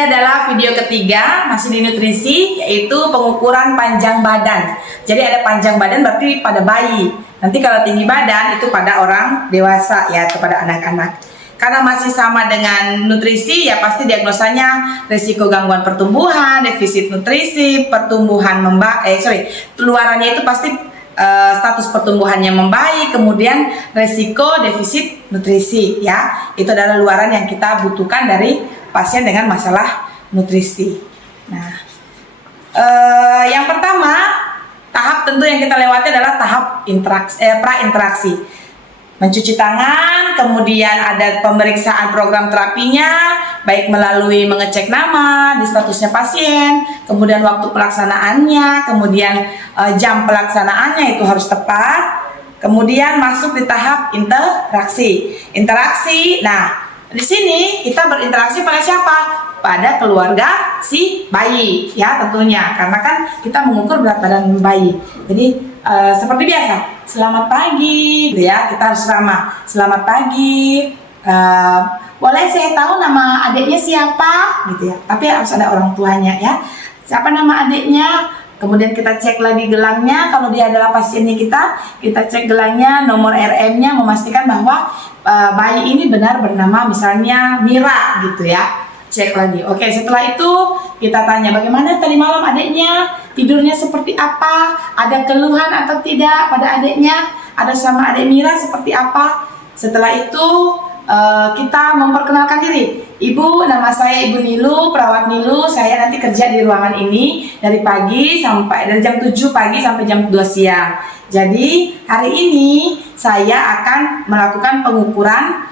Ini adalah video ketiga, masih di nutrisi, yaitu pengukuran panjang badan. Jadi ada panjang badan berarti pada bayi. Nanti kalau tinggi badan itu pada orang dewasa ya, kepada anak-anak. Karena masih sama dengan nutrisi, ya pasti diagnosanya risiko gangguan pertumbuhan, defisit nutrisi, pertumbuhan keluarannya itu pasti status pertumbuhannya membaik, kemudian risiko defisit nutrisi ya. Itu adalah luaran yang kita butuhkan dari pasien dengan masalah nutrisi. Nah, yang pertama tahap tentu yang kita lewati adalah tahap pra-interaksi. Mencuci tangan, kemudian ada pemeriksaan program terapinya, baik melalui mengecek nama di statusnya pasien, kemudian waktu pelaksanaannya, kemudian jam pelaksanaannya itu harus tepat, kemudian masuk di tahap interaksi. Nah, di sini kita berinteraksi pada siapa? Pada keluarga si bayi ya tentunya, karena kan kita mengukur berat badan bayi. Jadi seperti biasa, selamat pagi gitu ya, kita harus ramah. Selamat pagi, boleh saya tahu nama adiknya siapa gitu ya, tapi harus ada orang tuanya ya. Siapa nama adiknya? Kemudian kita cek lagi gelangnya, kalau dia adalah pasiennya kita cek gelangnya, nomor RM-nya, memastikan bahwa bayi ini benar bernama misalnya Mira gitu ya. Cek lagi. Oke, setelah itu kita tanya bagaimana tadi malam adiknya, tidurnya seperti apa, ada keluhan atau tidak pada adiknya, ada sama adik Mira seperti apa. Setelah itu kita memperkenalkan diri. Ibu, nama saya Ibu Nilu, perawat Nilu. Saya nanti kerja di ruangan ini dari jam 7 pagi sampai jam 2 siang. Jadi hari ini saya akan melakukan pengukuran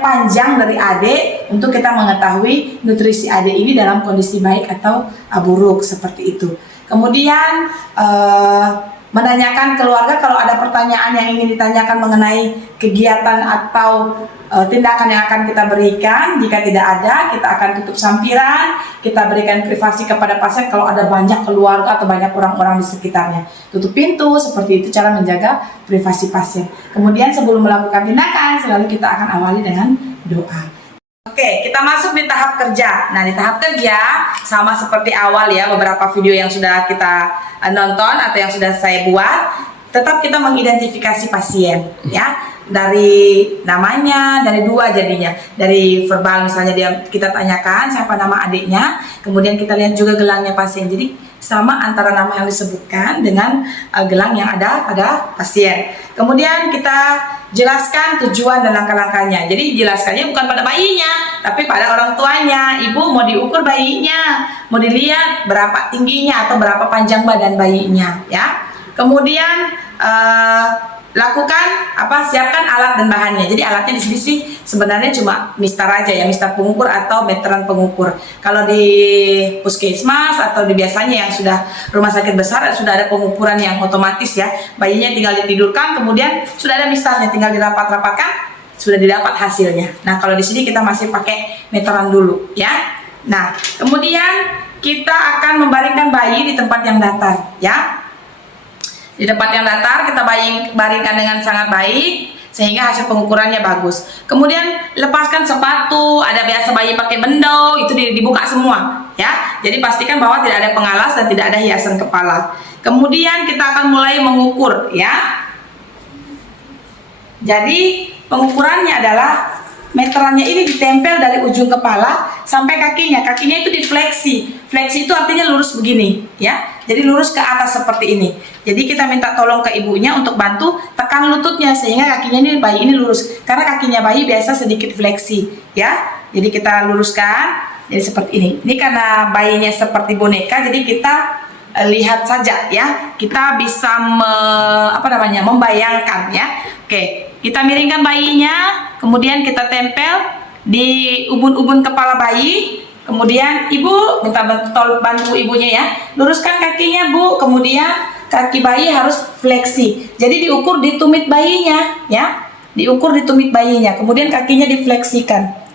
panjang dari adik untuk kita mengetahui nutrisi adik ini dalam kondisi baik atau buruk seperti itu. Kemudian menanyakan keluarga kalau ada pertanyaan yang ingin ditanyakan mengenai kegiatan atau tindakan yang akan kita berikan. Jika tidak ada, kita akan tutup sampiran, kita berikan privasi kepada pasien kalau ada banyak keluarga atau banyak orang-orang di sekitarnya. Tutup pintu, seperti itu cara menjaga privasi pasien. Kemudian sebelum melakukan tindakan, selalu kita akan awali dengan doa. Oke, kita masuk di tahap kerja. Nah, di tahap kerja sama seperti awal ya, beberapa video yang sudah kita nonton atau yang sudah saya buat, tetap kita mengidentifikasi pasien ya, dari namanya, dari dua jadinya, dari verbal misalnya kita tanyakan siapa nama adiknya, kemudian kita lihat juga gelangnya pasien. Jadi sama antara nama yang disebutkan dengan gelang yang ada pada pasien. Kemudian kita jelaskan tujuan dan langkah-langkahnya. Jadi jelaskannya bukan pada bayinya, tapi pada orang tuanya. Ibu mau diukur bayinya, mau dilihat berapa tingginya atau berapa panjang badan bayinya ya. Kemudian siapkan alat dan bahannya. Jadi alatnya di sini sih sebenarnya cuma mistar aja ya, mistar pengukur atau meteran pengukur. Kalau di puskesmas atau di biasanya yang sudah rumah sakit besar sudah ada pengukuran yang otomatis ya. Bayinya tinggal ditidurkan, kemudian sudah ada mistarnya, tinggal dirapat-rapatkan, sudah didapat hasilnya. Nah, kalau di sini kita masih pakai meteran dulu ya. Nah, kemudian kita akan membaringkan bayi di tempat yang datar ya. Di tempat yang datar kita baringkan dengan sangat baik sehingga hasil pengukurannya bagus. Kemudian lepaskan sepatu, ada biasa bayi pakai bendo, itu dibuka semua ya. Jadi pastikan bahwa tidak ada pengalas dan tidak ada hiasan kepala. Kemudian kita akan mulai mengukur ya. Jadi pengukurannya adalah meterannya ini ditempel dari ujung kepala sampai kakinya. Kakinya itu difleksi. Fleksi itu artinya lurus begini ya. Jadi lurus ke atas seperti ini. Jadi kita minta tolong ke ibunya untuk bantu tekan lututnya sehingga kakinya ini bayi ini lurus. Karena kakinya bayi biasa sedikit fleksi ya. Jadi kita luruskan jadi seperti ini. Ini karena bayinya seperti boneka, jadi kita lihat saja ya. Kita bisa membayangkan ya. Oke, kita miringkan bayinya, kemudian kita tempel di ubun-ubun kepala bayi. Kemudian ibu minta bantu ibunya ya, luruskan kakinya bu, kemudian kaki bayi harus fleksi. Jadi diukur di tumit bayinya ya, diukur di tumit bayinya. Kemudian kakinya difleksikan.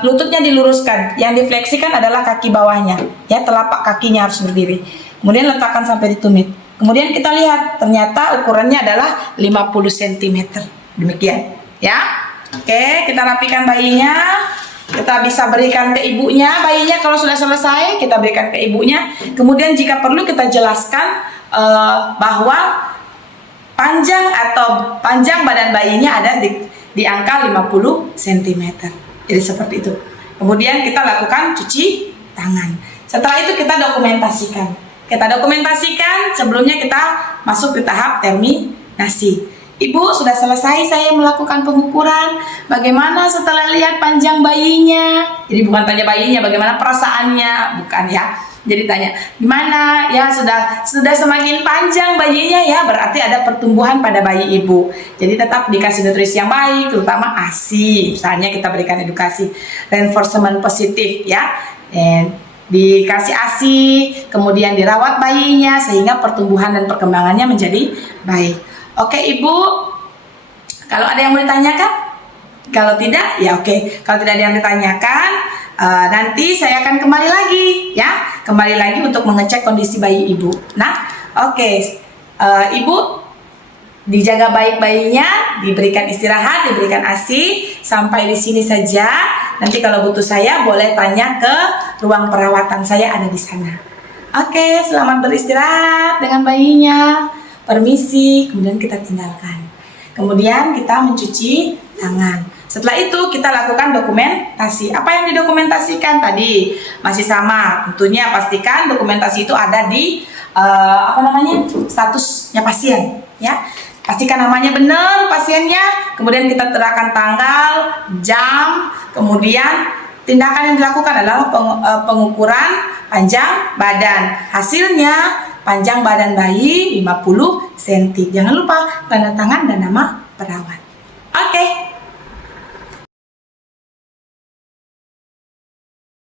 Lututnya diluruskan. Yang difleksikan adalah kaki bawahnya ya, telapak kakinya harus berdiri. Kemudian letakkan sampai di tumit. Kemudian kita lihat ternyata ukurannya adalah 50 cm. Demikian ya. Oke, kita rapikan bayinya. Kita bisa berikan ke ibunya, bayinya kalau sudah selesai kita berikan ke ibunya. Kemudian jika perlu kita jelaskan bahwa panjang badan bayinya ada di angka 50 cm. Jadi seperti itu. Kemudian kita lakukan cuci tangan. Setelah itu kita dokumentasikan. Sebelumnya kita masuk di tahap terminasi. Ibu, sudah selesai saya melakukan pengukuran. Bagaimana setelah lihat panjang bayinya? Jadi bukan tanya bayinya, bagaimana perasaannya, bukan ya. Jadi tanya, gimana ya, sudah semakin panjang bayinya ya, berarti ada pertumbuhan pada bayi ibu. Jadi tetap dikasih nutrisi yang baik, terutama ASI. Misalnya kita berikan edukasi reinforcement positif ya. Dan dikasih ASI, kemudian dirawat bayinya sehingga pertumbuhan dan perkembangannya menjadi baik. Oke Ibu, kalau ada yang mau ditanyakan? Kalau tidak, ya oke. Kalau tidak ada yang ditanyakan, nanti saya akan kembali lagi ya. Kembali lagi untuk mengecek kondisi bayi Ibu. Nah, oke. Ibu dijaga baik bayinya, diberikan istirahat, diberikan ASI. Sampai di sini saja. Nanti kalau butuh saya boleh tanya ke ruang perawatan, saya ada di sana. Oke, selamat beristirahat dengan bayinya. Permisi, kemudian kita tinggalkan. Kemudian kita mencuci tangan. Setelah itu kita lakukan dokumentasi. Apa yang didokumentasikan tadi? Masih sama. Tentunya pastikan dokumentasi itu ada di statusnya pasien ya. Pastikan namanya benar pasiennya. Kemudian kita terapkan tanggal, jam, kemudian tindakan yang dilakukan adalah pengukuran panjang badan. Hasilnya panjang badan bayi 50 cm. Jangan lupa tanda tangan dan nama perawat.